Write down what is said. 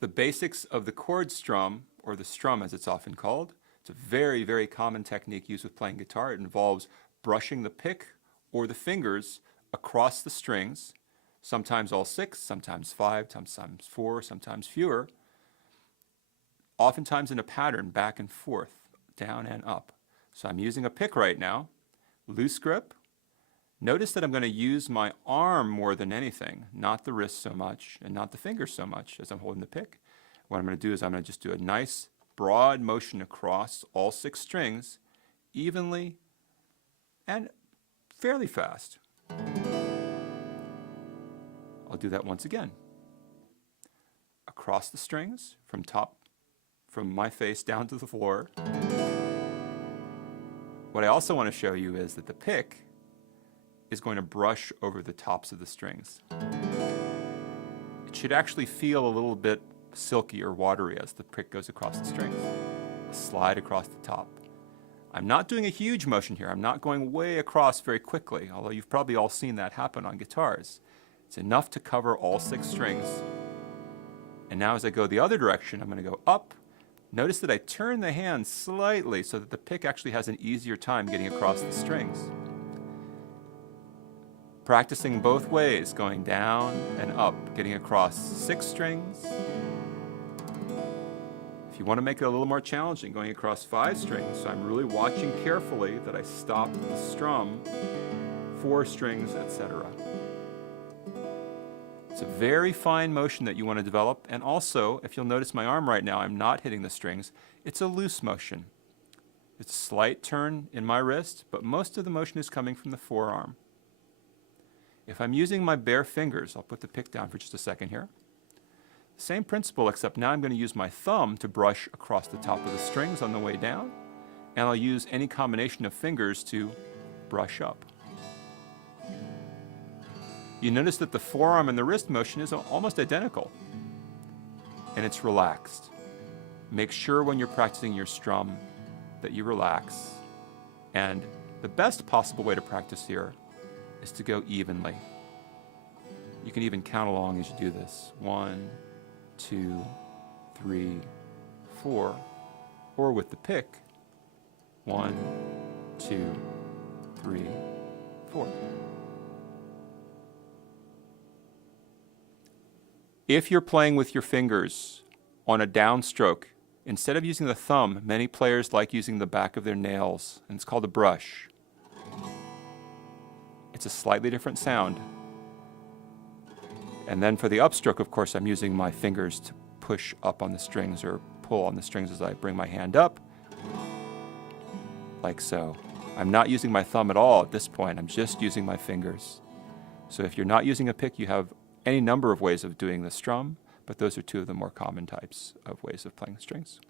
The basics of the chord strum, or the strum as it's often called. It's a very, very common technique used with playing guitar. It involves brushing the pick or the fingers across the strings, sometimes all 6, sometimes 5, sometimes 4, sometimes fewer, oftentimes in a pattern back and forth, down and up. So I'm using a pick right now, loose grip. Notice that I'm going to use my arm more than anything, not the wrist so much and not the fingers so much as I'm holding the pick. What I'm going to do is I'm going to just do a nice broad motion across all 6 strings evenly and fairly fast. I'll do that once again. Across the strings from my face down to the floor. What I also want to show you is that the pick is going to brush over the tops of the strings. It should actually feel a little bit silky or watery as the pick goes across the strings. Slide across the top. I'm not doing a huge motion here. I'm not going way across very quickly, although you've probably all seen that happen on guitars. It's enough to cover all 6 strings. And now as I go the other direction, I'm going to go up. Notice that I turn the hand slightly so that the pick actually has an easier time getting across the strings. Practicing both ways, going down and up, getting across 6 strings. If you want to make it a little more challenging, going across 5 strings, so I'm really watching carefully that I stop the strum, 4 strings, etc. It's a very fine motion that you want to develop, and also, if you'll notice my arm right now, I'm not hitting the strings. It's a loose motion. It's a slight turn in my wrist, but most of the motion is coming from the forearm. If I'm using my bare fingers, I'll put the pick down for just a second here. Same principle, except now I'm going to use my thumb to brush across the top of the strings on the way down, and I'll use any combination of fingers to brush up. You notice that the forearm and the wrist motion is almost identical, and it's relaxed. Make sure when you're practicing your strum that you relax, and the best possible way to practice here is to go evenly. You can even count along as you do this. 1, 2, 3, 4, or with the pick, 1, 2, 3, 4. If you're playing with your fingers on a downstroke, instead of using the thumb, many players like using the back of their nails, and it's called a brush. It's a slightly different sound. And then for the upstroke, of course, I'm using my fingers to push up on the strings or pull on the strings as I bring my hand up, like so. I'm not using my thumb at all at this point. I'm just using my fingers. So if you're not using a pick, you have any number of ways of doing the strum, but those are 2 of the more common types of ways of playing strings.